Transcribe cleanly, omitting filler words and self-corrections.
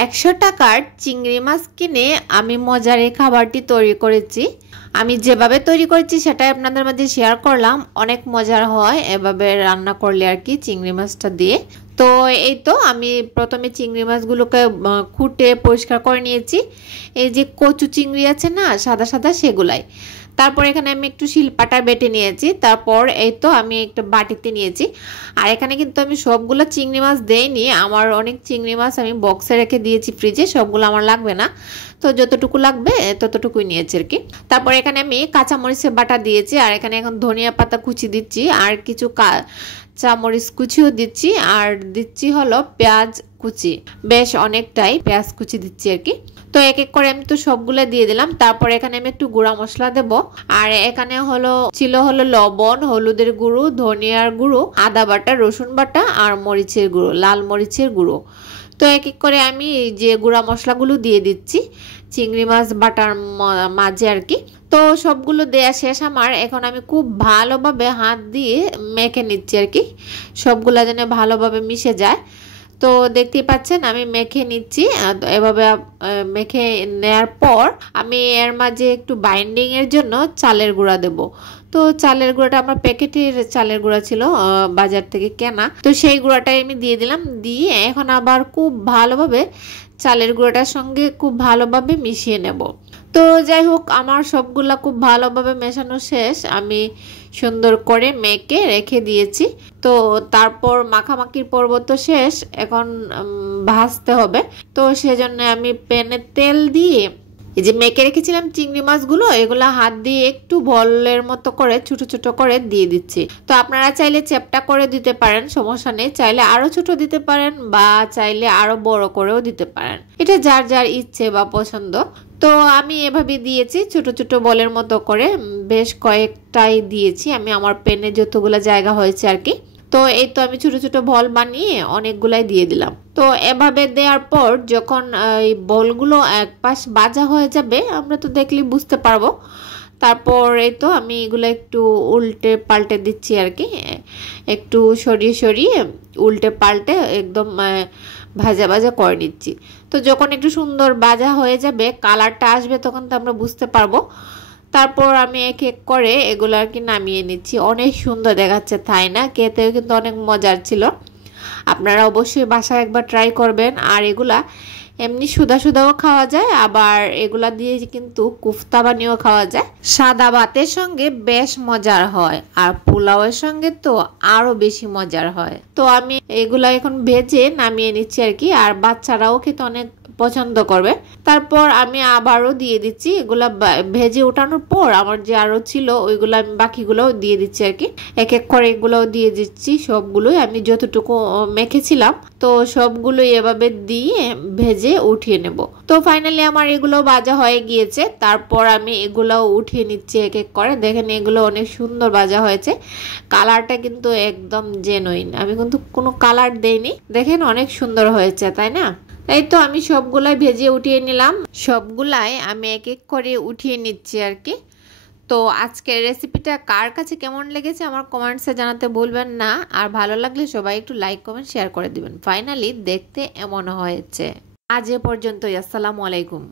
100 টাকার চিংড়ি মাছ কিনে আমি মজার এই খাবারটি তৈরি করেছি। আমি যেভাবে তৈরি করেছি সেটাই আপনাদের মধ্যে শেয়ার করলাম। অনেক মজার হয় এভাবে রান্না করলে আর কি, চিংড়ি মাছটা দিয়ে। তো এই তো আমি প্রথমে চিংড়ি মাছগুলোকে খুঁটে পরিষ্কার করে নিয়েছি। এই যে কচু চিংড়ি আছে না সাদা সাদা, সেগুলাই। তারপর এখানে আমি একটু শিলপাটা বেটে নিয়েছি। তারপর এই তো আমি একটা বাটিতে নিয়েছি। আর এখানে কিন্তু আমি সবগুলো চিংড়ি মাছ দেইনি, আমার অনেক চিংড়ি মাছ আমি বক্সে রেখে দিয়েছি ফ্রিজে, সবগুলো আমার লাগবে না। তো যতটুকু লাগবে ততটুকুই নিয়েছি আর কি। তারপর এখানে আমি কাঁচামরিচের বাটা দিয়েছি, আর এখানে এখন ধনিয়া পাতা কুচি দিচ্ছি, আর কিছু কাঁচামরিচ কুচিও দিচ্ছি, আর দিচ্ছি হলো পেঁয়াজ কুচি, বেশ অনেকটাই পেঁয়াজ কুচি দিচ্ছি আর কি। তো এক এক করে আমি তো সবগুলো দিয়ে দিলাম। তারপর এখানে আমি একটু গুঁড়া মশলা দেব, আর এখানে ছিল লবণ, হলুদের গুঁড়ো, ধনিয়ার গুঁড়ো, আদা বাটা, রসুন বাটা, আর মরিচের গুঁড়ো, লাল মরিচের গুঁড়ো। তো এক এক করে আমি যে গুঁড়া মশলাগুলো দিয়ে দিচ্ছি চিংড়ি মাছ বাটার মাঝে আর কি। তো সবগুলো দেয়া শেষ আমার। এখন আমি খুব ভালোভাবে হাত দিয়ে মেখে নিচ্ছি আর কি, সবগুলা যেন ভালোভাবে মিশে যায়। তো দেখতেই পাচ্ছেন আমি মেখে নিচ্ছি। এভাবে মেখে নেয়ার পর আমি এর মাঝে একটু বাইন্ডিং এর জন্য চালের গুঁড়া দেব। তো চালের গুঁড়াটা আমার প্যাকেটের চালের গুঁড়া ছিল, বাজার থেকে কেনা। তো সেই গুঁড়াটাই আমি দিয়ে দিলাম, দিয়ে এখন আবার খুব ভালোভাবে চালের গুঁড়াটার সঙ্গে খুব ভালোভাবে মিশিয়ে নেব। তো যাই হোক, আমার সবগুলা খুব ভালোভাবে মেশানো শেষ, আমি সুন্দর করে মেখে রেখে দিয়েছি। তো তারপর মাখামাখির পর্ব তো শেষ, এখন ভাজতে হবে। তো সেজন্য আমি প্যানে তেল দিয়ে এই যে মেখে রেখেছিলাম চিংড়ি মাছগুলো, এগুলো হাত দিয়ে একটু বলের মতো করে ছোট ছোট করে দিয়ে দিচ্ছি। তো আপনারা চাইলে চ্যাপটা করে দিতে পারেন, সমস্যা নেই। চাইলে আরো ছোট দিতে পারেন, বা চাইলে আরো বড় করেও দিতে পারেন, এটা যার যার ইচ্ছে বা পছন্দ। তো আমি এভাবে দিয়েছি ছোট ছোট বলের মতো করে, বেশ কয়েকটাই দিয়েছি আমি, আমার পেনে যতগুলো জায়গা হয়েছে আর কি। তো এই তো আমি ছোট ছোট বল বানিয়ে অনেকগুলাই দিয়ে দিলাম। তো এভাবে দেওয়ার পর যখন এই বলগুলো এক পাশ ভাজা হয়ে যাবে, আমরা তো দেখলেই বুঝতে পারবো। তারপর এই তো আমি এগুলো একটু উল্টে পাল্টে দিচ্ছি আর কি, একটু সরিয়ে সরিয়ে উল্টে পাল্টে একদম ভাজা ভাজা করে নিচ্ছি। তো যখন একটু সুন্দর ভাজা হয়ে যাবে, কালারটা আসবে, তখন তো আমরা বুঝতে পারবো। তারপর আমি এক এক করে এগুলো আর কি নামিয়ে নিচ্ছি। অনেক সুন্দর দেখাচ্ছে, তাই না? খেতেও কিন্তু অনেক মজার ছিল। আপনারা অবশ্যই বাসায় একবার ট্রাই করবেন। আর এগুলা এমনি সুদা সুদাও খাওয়া যায়, আবার এগুলা দিয়ে কিন্তু কুফতা বানিয়েও খাওয়া যায়। সাদা ভাতের সঙ্গে বেশ মজার হয়, আর পোলাওয়ের সঙ্গে তো আরো বেশি মজার হয়। তো আমি এগুলা এখন ভেজে নামিয়ে নিচ্ছি আর কি, আর বাচ্চারাও খেতে অনেক পছন্দ করবে। তারপর আমি আবারও দিয়ে দিচ্ছি এগুলা ভেজে ওঠানোর পর আমার যে আরো ছিল ওইগুলো আমি বাকিগুলোও দিয়ে দিচ্ছি আর কি। এক এক করে এগুলোও দিয়ে দিচ্ছি, সবগুলোই আমি যতটুকু মেখেছিলাম। তো সবগুলোই এভাবে দিয়ে ভেজে উঠিয়ে নেব। তো ফাইনালি আমার এগুলো ভাজা হয়ে গিয়েছে। তারপর আমি এগুলোও উঠিয়ে নিচ্ছি এক এক করে। দেখেন এগুলো অনেক সুন্দর ভাজা হয়েছে, কালারটা কিন্তু একদম জেনুইন, আমি কিন্তু কোনো কালার দেইনি। দেখেন অনেক সুন্দর হয়েছে, তাই না? এই তো আমি সবগুলাই ভেজে উঠিয়ে নিলাম, সবগুলাই আমি এক এক করে উঠিয়ে নিচ্ছি আর কি। তো আজকের রেসিপিটা কার কাছে কেমন লেগেছে আমার কমেন্টসে জানাতে ভুলবেন না। আর ভালো লাগলে সবাই একটু লাইক কমেন্ট শেয়ার করে দিবেন। ফাইনালি দেখতে এমন হয়েছে। আজ এ পর্যন্তই, আসসালামু আলাইকুম।